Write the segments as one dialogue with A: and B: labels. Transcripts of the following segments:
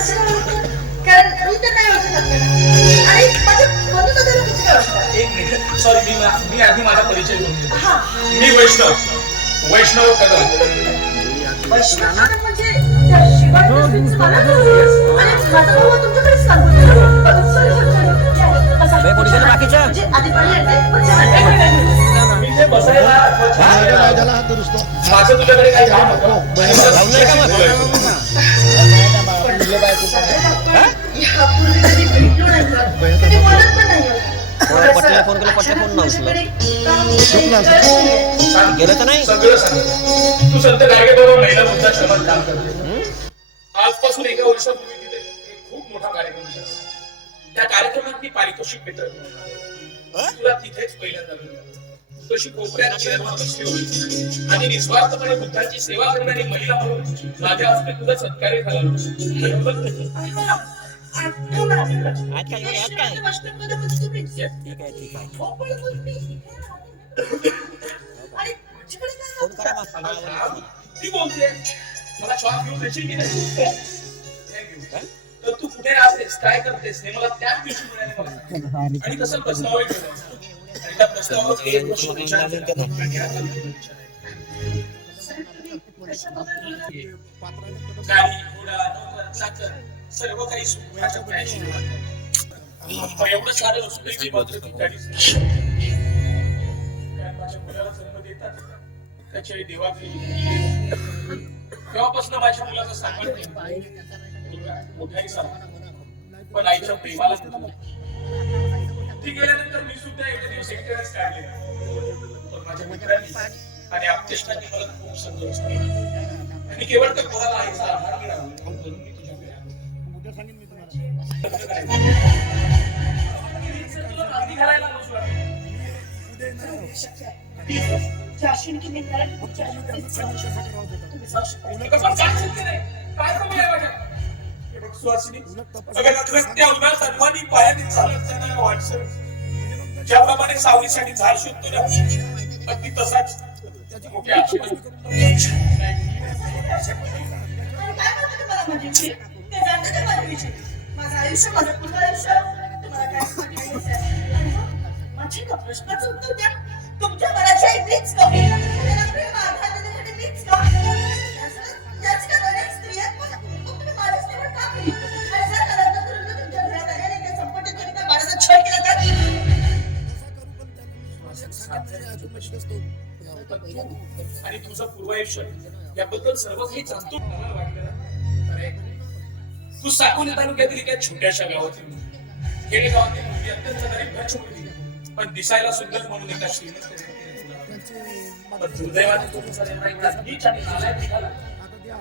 A: कारण. आणि माझ्या काय?
B: एक मिनिट सॉरी मी मी आधी माझा परिचय करून देतो.
A: हा.
B: मी वैष्णव वैष्णव कदम
A: वैष्णव म्हणजे त्या शिवाय इंडस्ट्रीजचं मला कळलं. आणि माझा भाऊ तुमच्याकडेच काम करतो. Sorry, sorry, sorry. बसा.
C: बे, कोणी गेलं बाकीचं?
A: म्हणजे आधी पाणी येते, पण चहा येते.
B: मी ते बसायला
D: त्याला हात दुरुस्त
B: माझं तुझ्याकडे काही काम होतं
C: का मग? पटल्या फोन केला, पटल्या फोन.
B: सांग.
C: गेलं तर नाही?
B: तू संत महिला काम करते. आजपासून एका वर्षापूर्वी तिथे खूप मोठा कार्यक्रम झाला त्या कार्यक्रमात मी पारितोषिक मित्र तुला तिथेच पहिल्यांदा भेटलो. तशी कोपऱ्यात बसली होती? आणि निस्वार्थपणे बुद्धाची सेवा करणारी महिला म्हणून माझ्या हस्ते तुझा सत्कार्य झाला. ती बोलते मला शॉप घेऊन देशील की नाही? नाही घेऊ. तर तू कुठे राहतेस? काय करतेस? हे मला त्याच दिवशी मिळाले मला. सांग. आणि ठेवला आणि त्या एक सर्व काही एवढं सारं मात्र माझ्या मुलाला जन्म देतात त्याची आई देवाकडे तेव्हापासून माझ्या मुलाचा सांगत नाही मोठाही पण आईच्या प्रेमाला ती गेल्यानंतर मी सुद्धा एवढे दिवस एकट्यानेच काढले पण माझ्या मित्रांनी आणि आप्तेष्टांनी मला खूप संघर्ष केला आणि केवळ त्या पोराला आईचा आधार मिळाला म्हणून मी तुझ्याकडे आलो. तुला नांदी घालायला आलो तुला.
A: त्या अश्विनी किती घरात पुढच्या आयुष्यात तुम्ही जाऊ शकता.
B: तुला कसं काय शक्य नाही? काय कमी आहे माझ्यात? हे बघ, सुहासिनी, नखरत्या उभ्या सन्मानी पायाने चालत जाणारा माणसं ज्याप्रमाणे सावलीसाठी झाड शोधतो ना अगदी तसाच मोठ्या
A: माझं आयुष्य माझं पूर्ण आयुष्य तुम्हाला काय माझ्या प्रश्नाचं उत्तर द्या. तुमच्या मनाच्या आई कमी. आणि
B: तुझं पूर्वायुष्य याबद्दल सर्व काही जाणतो. तू साकोली तालुक्यातील एका छोट्याशा गावातील मुलगी. खेडेगावातील मुलगी अत्यंत गरीब घरची मुलगी. पण दिसायला सुंदर म्हणून एका श्रीमंत पण दुर्दैवाने तो तुझा निर्णय नीच आणि नालायक निघाला.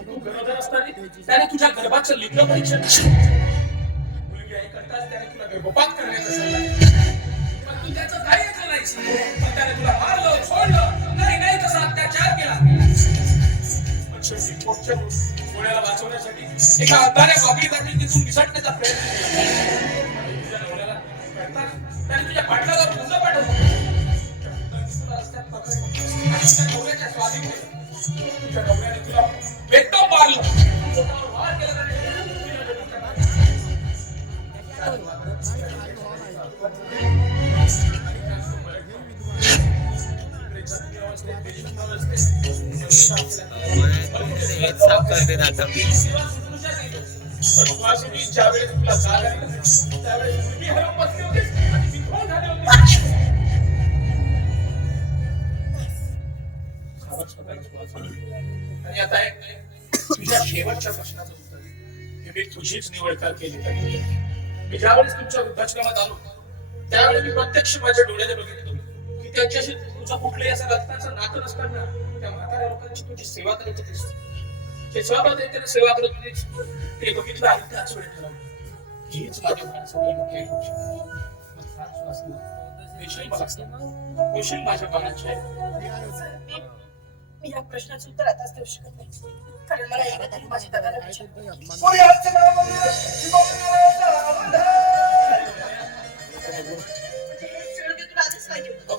B: तू गरोदर असताना त्याने तुझ्या गर्भाचं लिंग परीक्षण मुलगी आहे करताच त्याने तुला गर्भपात करण्याचा सल्ला पण तू त्याचं काय नाहीस त्याने तुला मारलं सोडलं नाही नाही तसा अत्याचार केला पण शेवटी पोटच्या डोळ्याला वाचवण्यासाठी एका अद्दाऱ्या बाबीदाराने तिथून निसटण्याचा प्रयत्न केला त्याने तुझ्या पाटलाला पुन्हा पाठवलं रस्त्यात पकडलं. आणि स्वाधीन केलं. तुझ्या नवऱ्याने तुला बेदम मारलं पोटावर वार
C: हेच साफ करते आता
B: आणि आता एक तुझ्या शेवटच्या प्रश्नाचं उत्तर मी तुझीच निवड का केली पाहिजे मी ज्यावेळेस तुमच्या वृद्धाश्रमात आलो त्यावेळी मी प्रत्यक्ष माझ्या डोळ्याने बघितलं की त्यांच्याशी तुझं कुठलंही असं रक्ताचं नातं नसताना त्या म्हाताऱ्या लोकांची तुझी सेवा करत होतीस ते स्वाभाविक रीतीने सेवा करत होतीस ते बघितलं आणि त्याच वेळी ठरवलं हीच माझी माणसं मोठी गोष्ट मग फार सुवासिनी. देशील मला देशील माझ्या आई.
A: मी या प्रश्नाचं उत्तर आताच देऊ शकत नाही. कारण मला माझ्या दादाला तुला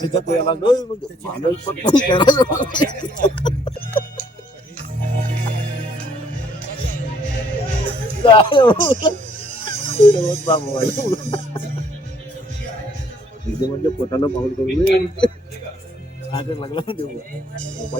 E: Sikat yang lagi, mana itu
D: aja mau. Ada lagi juga. Apa?